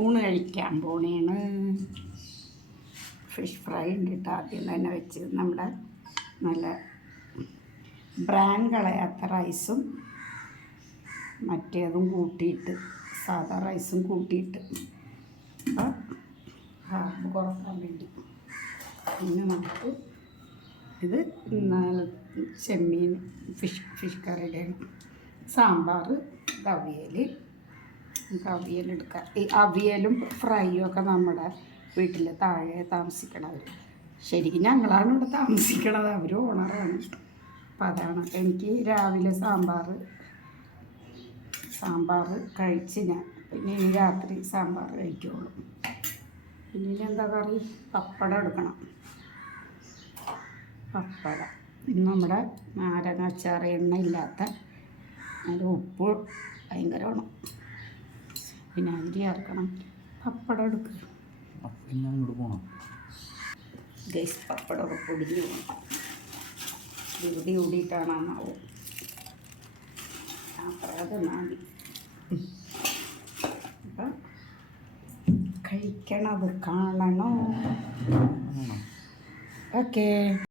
ഊണ് കഴിക്കാൻ പോണേണ്. Fish fry ഉണ്ട് കേട്ടോ. ആദ്യം തന്നെ വെച്ച് നമ്മുടെ നല്ല ബ്രാൻ കളയാത്ത റൈസും മറ്റേതും കൂട്ടിയിട്ട് സാധാ റൈസും കൂട്ടിയിട്ട് അപ്പോൾ ഹാർബ് കുറക്കാൻ വേണ്ടി. പിന്നെ നമുക്ക് ഇത് ചെമ്മീൻ ഫിഷ് കറിയുടെ സാമ്പാർ, അവിയലെടുക്കുക. ഈ അവിയലും ഫ്രൈയും ഒക്കെ നമ്മുടെ വീട്ടിൽ താഴെ താമസിക്കണവർ, ശരിക്കും ഞങ്ങളാണ് ഇവിടെ താമസിക്കണത്, അവർ ഓണറാണ്. അപ്പം അതാണ് എനിക്ക് രാവിലെ സാമ്പാർ കഴിച്ച് ഞാൻ പിന്നെ ഈ രാത്രി സാമ്പാർ കഴിക്കുള്ളൂ. പിന്നെ എന്താ കറി? പപ്പടം എടുക്കണം. പപ്പടം നമ്മുടെ നാരങ്ങ അച്ചാർ, എണ്ണ ഇല്ലാത്ത, അതിൻ്റെ ഉപ്പ് ഭയങ്കരമാണ്, പിന്നെ അരി ചേർക്കണം. പപ്പടം എടുക്കുക. ഗൈസ് പപ്പടമൊക്കെ പൊടിഞ്ഞു പോകണം. വെറുതെ ഓടിയിട്ടാണെന്നാവും. അത്ര മതി. അപ്പം കഴിക്കണത് കാണണോ? ഓക്കേ.